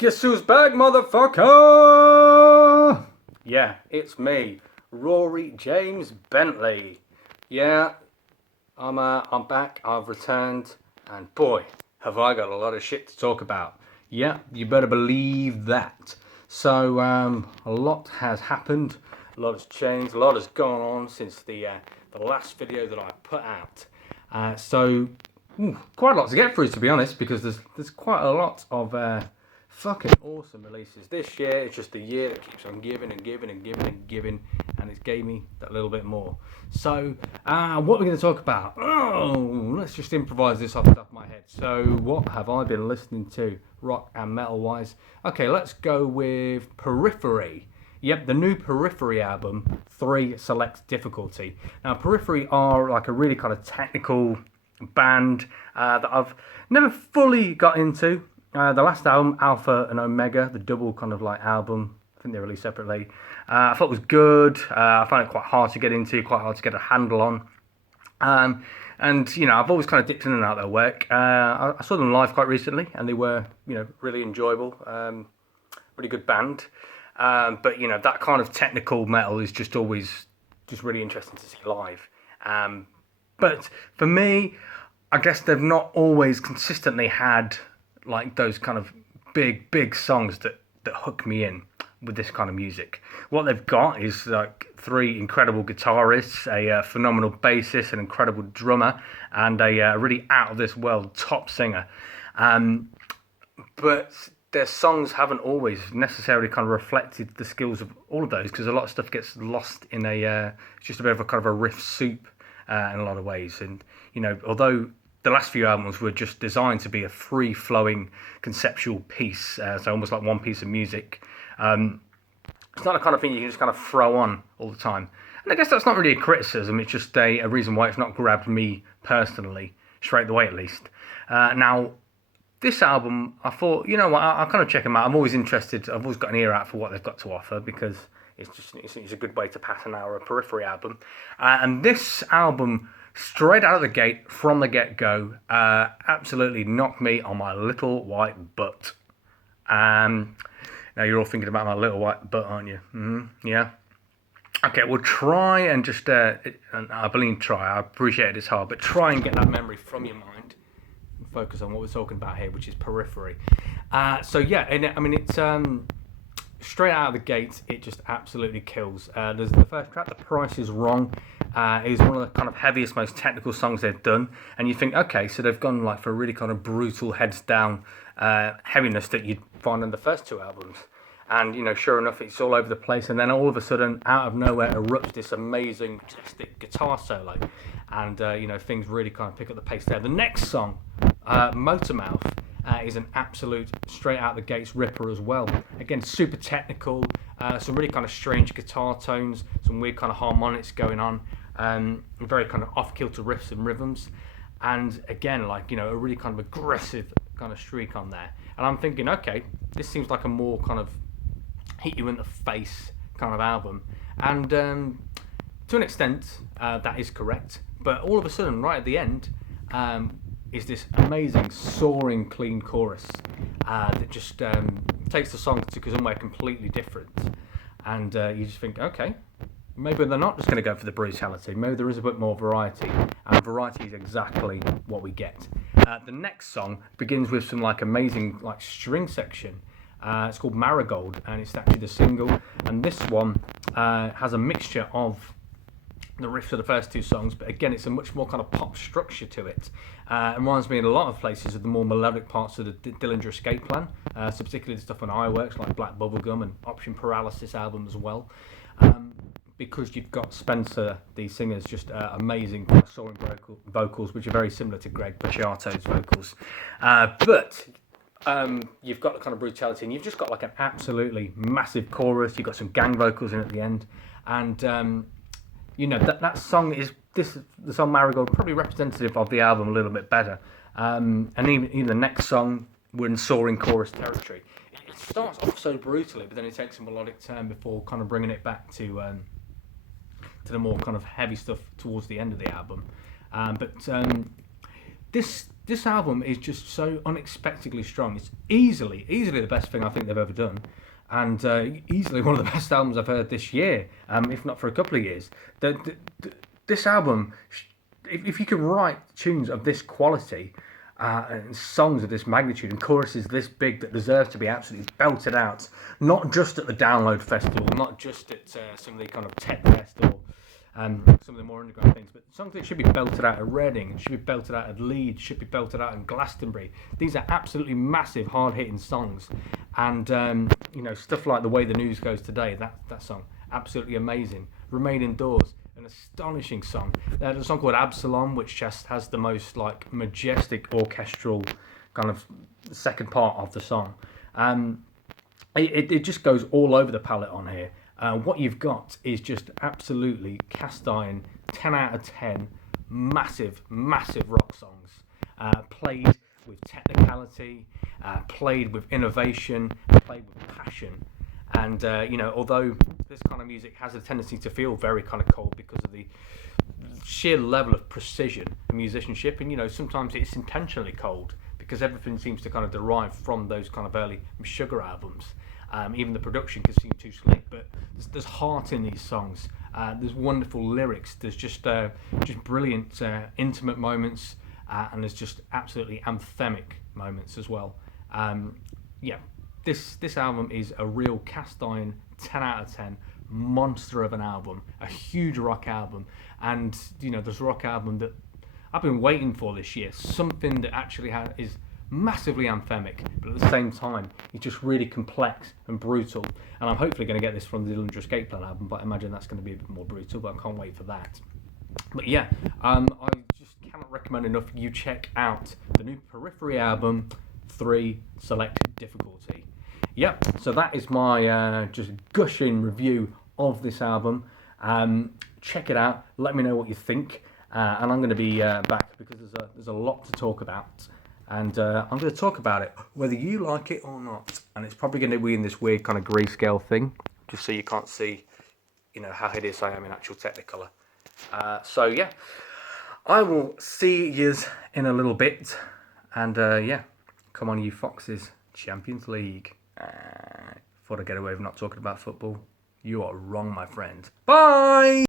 Guess who's back, motherfucker? Yeah, it's me, Rory James Bentley. Yeah, I'm back. I've returned, and boy, have I got a lot of shit to talk about. Yeah, you better believe that. So, a lot has happened, a lot has changed, a lot has gone on since the last video that I put out. Quite a lot to get through, to be honest, because there's quite a lot of fucking awesome releases this year. It's just the year that keeps on giving and giving and giving and giving, and it's gave me that little bit more. So, what are we going to talk about? Oh, let's just improvise this off the top of my head. So, what have I been listening to, rock and metal wise? Okay, let's go with Periphery. Yep, the new Periphery album, 3 Select Difficulty. Now, Periphery are like a really kind of technical band that I've never fully got into. The last album, Alpha and Omega, the double kind of like album, I think they released separately, I thought it was good. I found it quite hard to get into, quite hard to get a handle on. And, you know, I've always kind of dipped in and out of their work. I saw them live quite recently, and they were, you know, really enjoyable, really good band. But, you know, that kind of technical metal is just always just really interesting to see live. But for me, I guess they've not always consistently had like those kind of big songs that hook me in with this kind of music. What they've got is like 3 incredible guitarists, a phenomenal bassist, an incredible drummer, and a really out of this world top singer. But their songs haven't always necessarily kind of reflected the skills of all of those, because a lot of stuff gets lost in it's just a bit of a kind of a riff soup in a lot of ways. And, you know, although the last few albums were just designed to be a free-flowing conceptual piece, so almost like one piece of music. It's not the kind of thing you can just kind of throw on all the time. And I guess that's not really a criticism, it's just a reason why it's not grabbed me personally, straight away at least. Now, this album, I thought, you know what, I'll kind of check them out. I'm always interested, I've always got an ear out for what they've got to offer, because it's a good way to pass an hour of Periphery album. And this album, straight out of the gate, from the get-go, absolutely knocked me on my little white butt. Now you're all thinking about my little white butt, aren't you? Mm-hmm. Yeah. Okay, we'll try and just, and I believe try, I appreciate it's hard, but try and get that memory from your mind and focus on what we're talking about here, which is Periphery. So yeah, and I mean, it's straight out of the gate, it just absolutely kills. There's the first track, The Price Is Wrong. It is one of the kind of heaviest, most technical songs they've done, and you think, okay, so they've gone like for a really kind of brutal, heads down heaviness that you'd find on the first 2 albums. And, you know, sure enough, it's all over the place, and then all of a sudden, out of nowhere, erupts this amazing, majestic guitar solo, and, you know, things really kind of pick up the pace there. The next song, Motormouth, is an absolute straight out the gates ripper as well. Again, super technical, some really kind of strange guitar tones, some weird kind of harmonics going on, very kind of off-kilter riffs and rhythms, and again, like, you know, a really kind of aggressive kind of streak on there. And I'm thinking, okay, this seems like a more kind of hit you in the face kind of album, and to an extent that is correct, but all of a sudden right at the end is this amazing soaring clean chorus that just takes the song to somewhere completely different, and you just think, okay, maybe they're not just going to go for the brutality, maybe there is a bit more variety, and variety is exactly what we get. The next song begins with some like amazing like string section. It's called Marigold, and it's actually the single, and this one has a mixture of the riffs of the first 2 songs, but again, it's a much more kind of pop structure to it. It reminds me in a lot of places of the more melodic parts of the Dillinger Escape Plan, so particularly the stuff on Iworks, like Black Bubblegum and Option Paralysis album as well, because you've got Spencer, the singer's just amazing soaring vocals, which are very similar to Greg Bacciato's vocals, but you've got the kind of brutality, and you've just got like an absolutely massive chorus. You've got some gang vocals in at the end, and you know that song is the song Marigold, probably representative of the album a little bit better. And even the next song, we're in soaring chorus territory. It starts off so brutally, but then it takes a melodic turn before kind of bringing it back to the more kind of heavy stuff towards the end of the album. But this album is just so unexpectedly strong. It's easily the best thing I think they've ever done, and easily one of the best albums I've heard this year, if not for a couple of years. This album, if you can write tunes of this quality, and songs of this magnitude and choruses this big that deserve to be absolutely belted out, not just at the Download Festival, not just at some of the kind of tech fest or some of the more underground things, but songs that should be belted out at Reading, should be belted out at Leeds, should be belted out in Glastonbury. These are absolutely massive, hard-hitting songs, and stuff like The Way the News Goes Today. That song, absolutely amazing. Remain Indoors, an astonishing song. There's a song called Absalom, which just has the most like majestic orchestral kind of second part of the song. It just goes all over the palette on here. What you've got is just absolutely cast iron, 10 out of 10, massive rock songs, played with technicality, played with innovation, played with passion. And, although this kind of music has a tendency to feel very kind of cold because of the sheer level of precision and musicianship, and, sometimes it's intentionally cold because everything seems to kind of derive from those kind of early Sugar albums. Even the production can seem too slick, but there's heart in these songs. There's wonderful lyrics. There's just brilliant intimate moments, and there's just absolutely anthemic moments as well. This album is a real cast iron 10 out of 10 monster of an album, a huge rock album, and this rock album that I've been waiting for this year, something that actually is massively anthemic, but at the same time it's just really complex and brutal. And I'm hopefully going to get this from the Dillinger Escape Plan album, but I imagine that's going to be a bit more brutal, but I can't wait for that. But yeah, I just cannot recommend enough you check out the new Periphery album, 3 Selected Difficulty. Yep, so that is my just gushing review of this album. Check it out, let me know what you think, and I'm going to be back because there's a lot to talk about. And I'm going to talk about it, whether you like it or not. And it's probably going to be in this weird kind of grayscale thing, just so you can't see, how hideous I am in actual Technicolor. So yeah, I will see yous in a little bit. And come on, you foxes, Champions League. Thought I'd get away with not talking about football. You are wrong, my friend. Bye!